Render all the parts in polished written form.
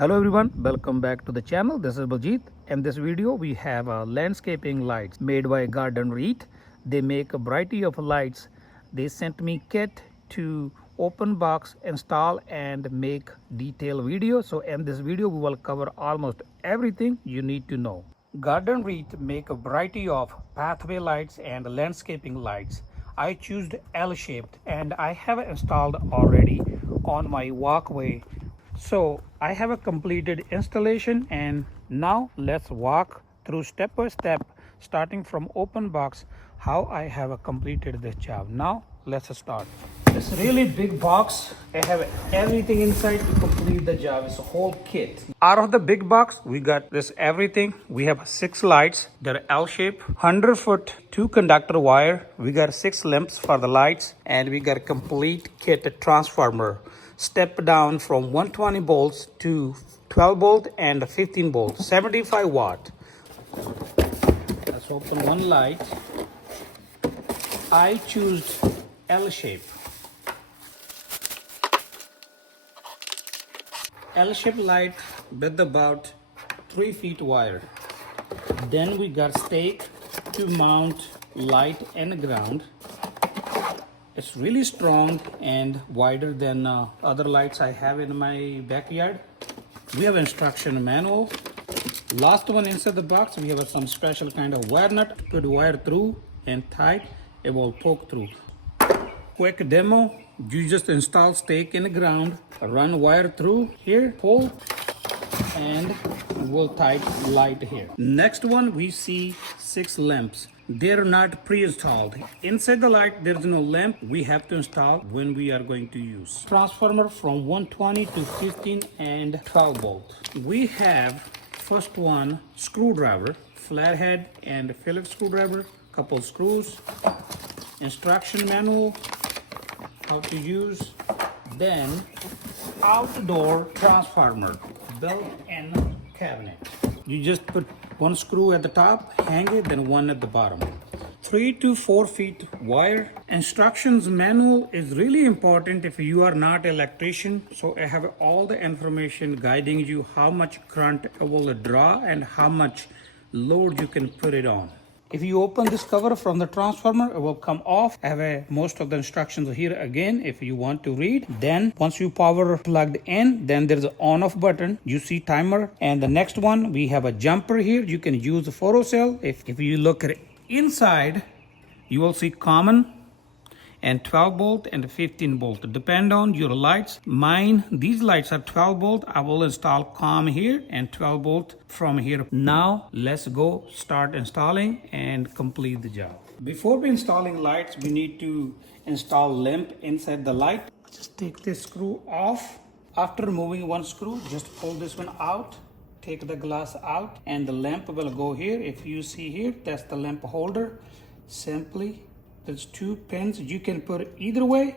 Hello everyone, welcome back to the channel. This is Baljit. In this video we have landscaping lights made by Gardenreet. They make a variety of lights. They sent me kit to open box, install and make detailed video. So in this video we will cover almost everything you need to know. Gardenreet make a variety of pathway lights and landscaping lights. I chose L-shaped and I have installed already on my walkway. So I have a completed installation, and now let's walk through step by step, starting from open box, how I have completed this job. Now let's start. This really big box, I have everything inside to complete the job. It's a whole kit. Out of the big box, we got this everything. We have 6 lights. They're L-shaped, 100-foot 2 conductor wire. We got 6 lamps for the lights, and we got a complete kit transformer. Step down from 120 volts to 12 volt and 15 volt, 75 watt. Let's open one light. I choose L shape. L shape light with about 3 feet wire. Then we got stake to mount light and ground. It's really strong and wider than other lights I have in my backyard. We have instruction manual. Last one inside the box, we have some special kind of wire nut. Put wire through and tight, it will poke through. Quick demo, you just install stake in the ground, run wire through here, pull, and we'll tight light here. Next one, we see 6 lamps. They're not pre-installed. Inside the light, there's no lamp. We have to install when we are going to use. Transformer from 120 to 15 and 12 volt. We have first one, screwdriver, flathead and Phillips screwdriver, couple screws, instruction manual, how to use. Then outdoor transformer, built-in cabinet. You just put one screw at the top, hang it, then one at the bottom. 3 to 4 feet wire. Instructions manual is really important if you are not an electrician. So I have all the information guiding you how much current it will draw and how much load you can put it on. If you open this cover from the transformer, it will come off. I have most of the instructions here again if you want to read. Then once you power plugged in, then there's an on off button. You see timer. And the next one, we have a jumper here. You can use the photo cell. If you look at inside, you will see common and 12 volt and 15 volt. Depend on your lights. Mine, these lights are 12 volt. I will install COM here and 12 volt from here. Now let's go start installing and complete the job. Before we installing lights, we need to install lamp inside the light. Just take this screw off. After removing one screw, just pull this one out. Take the glass out and the lamp will go here. If you see here, that's the lamp holder. Simply there's 2 pins. You can put it either way.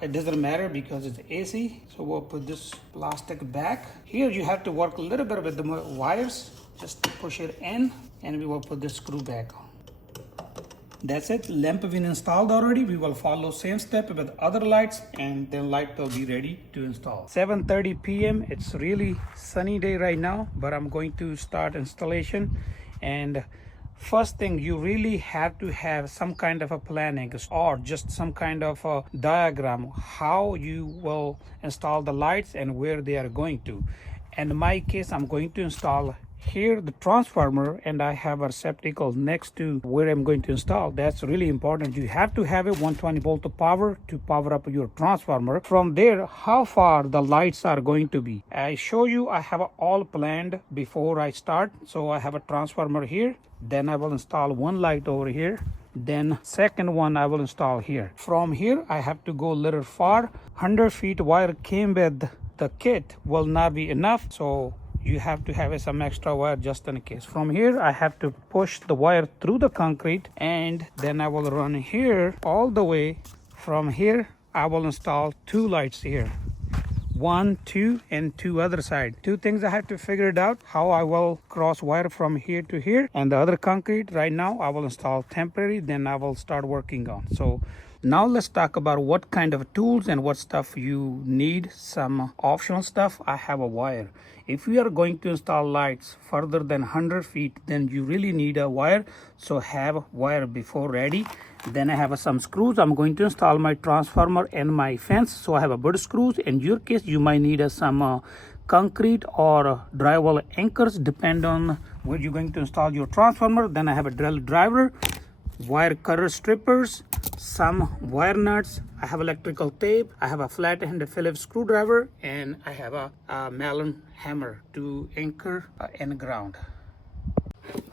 It doesn't matter because it's AC. So we'll put this plastic back. Here you have to work a little bit with the wires. Just push it in and we will put this screw back on. That's it. Lamp been installed already. We will follow same step with other lights and then light will be ready to install. 7:30 p.m. It's really sunny day right now, but I'm going to start installation. And first thing, you really have to have some kind of a planning or just some kind of a diagram how you will install the lights and where they are going to. In my case, I'm going to install here the transformer and I have a receptacle next to where I'm going to install. That's really important. You have to have a 120 volt of power to power up your transformer. From there, how far the lights are going to be. I show you, I have all planned before I start. So I have a transformer here. Then I will install one light over here. Then second one I will install here. From here, I have to go a little far. 100 feet wire came with the kit will not be enough. So you have to have some extra wire just in case. From here, I have to push the wire through the concrete and then I will run here all the way. From here, I will install 2 lights here. 1, 2, and 2 other side. 2 things I have to figure it out how I will cross wire from here to here. And the other concrete right now, I will install temporary, then I will start working on. So Now let's talk about what kind of tools and what stuff you need. Some optional stuff. I have a wire. If you are going to install lights further than 100 feet, then you really need a wire. So have wire before ready. Then I have some screws. I'm going to install my transformer and my fence. So I have a bird screws. In your case, you might need some concrete or drywall anchors, depend on where you're going to install your transformer. Then I have a drill driver, wire cutter strippers, some wire nuts. I have electrical tape. I have a flat-handed Phillips screwdriver, and I have a Malin hammer to anchor and ground.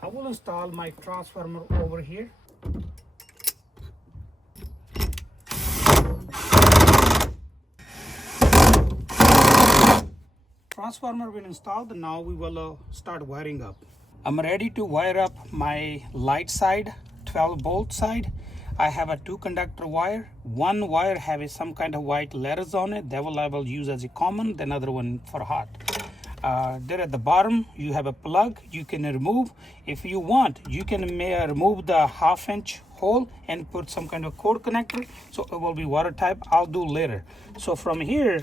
I will install my transformer over here. Transformer will installed. Now we will start wiring up. I'm ready to wire up my light side, 12 volt side. I have a 2 conductor wire. One wire have some kind of white letters on it. That I will use as a common, the other one for hot. There at the bottom you have a plug you can remove. If you want, you can remove the 1/2 inch hole and put some kind of cord connector, so it will be water type. I'll do later. So from here,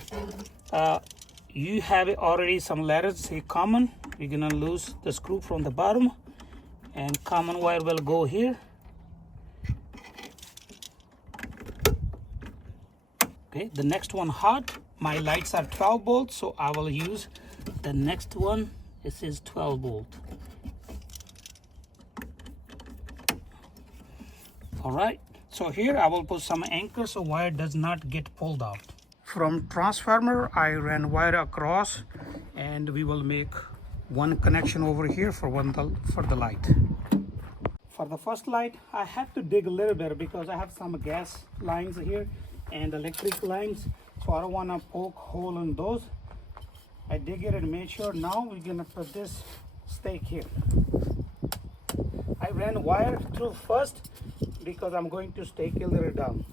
you have already some letters say common. We're gonna lose the screw from the bottom, and common wire will go here. Okay, the next one hot. My lights are 12 volts, so I will use the next one. This is 12 volt. All right, so here I will put some anchor so wire does not get pulled out. From transformer, I ran wire across, and we will make one connection over here for the light. For the first light, I have to dig a little bit because I have some gas lines here and electric lines, so I don't want to poke hole in those. I dig it and make sure. Now we're gonna put this stake here. I ran wire through first because I'm going to stake a little down.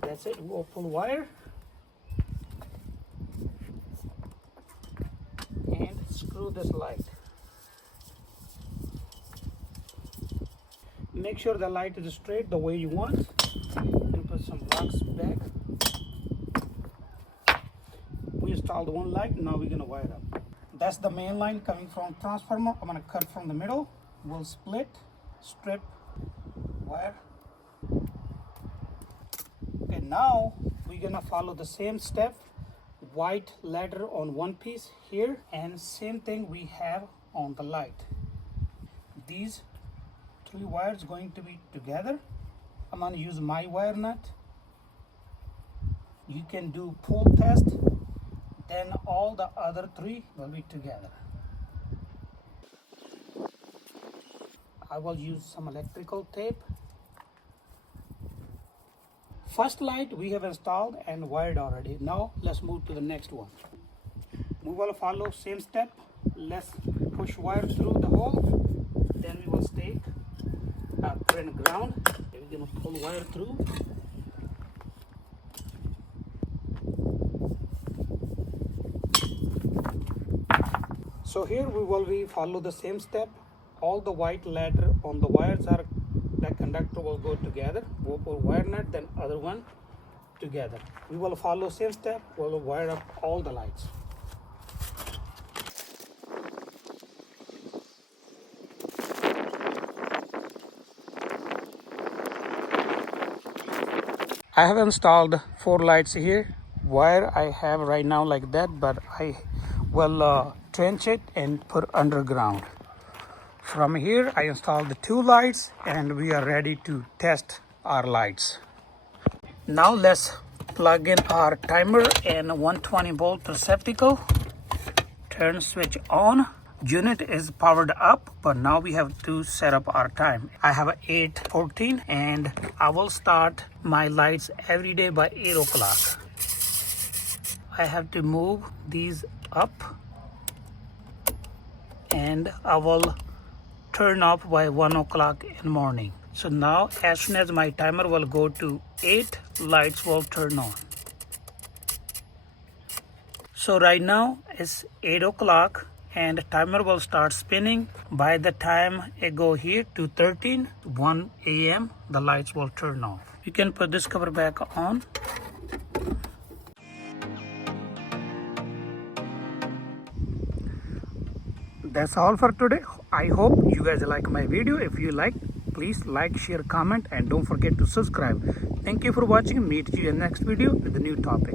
That's it. We'll pull wire and screw this light. Make sure the light is straight the way you want, and put some blocks back. We installed one light. Now we're gonna wire up. That's the main line coming from transformer. I'm gonna cut from the middle. We'll split, strip wire. Okay, now we're gonna follow the same step. White ladder on one piece here, and same thing we have on the light. These 3 wires going to be together. I'm gonna use my wire nut. You can do pull test, then all the other 3 will be together. I will use some electrical tape. First light we have installed and wired already. Now let's move to the next one. We will follow same step. Let's push wire through the hole. Then we will stake and ground. We're gonna pull wire through. So here we will follow the same step. All the white ladder on the wires are, that conductor will go together. We'll put wire nut, then other one together. We will follow same step. We'll wire up all the lights. I have installed 4 lights here. Wire I have right now like that, but I will trench it and put underground. From here I installed the 2 lights, and we are ready to test our lights. Now let's plug in our timer and 120 volt receptacle. Turn switch on. Unit is powered up, but now we have to set up our time. I have 8:14, and I will start my lights every day by 8 o'clock. I have to move these up, and I will turn off by 1 o'clock in the morning. So now as soon as my timer will go to 8, lights will turn on. So right now it's 8 o'clock, and timer will start spinning. By the time it go here to 1 a.m. the lights will turn off. You can put this cover back on. That's all for today. I hope you guys like my video. If you like, please like, share, comment, and don't forget to subscribe. Thank you for watching. Meet you in the next video with a new topic.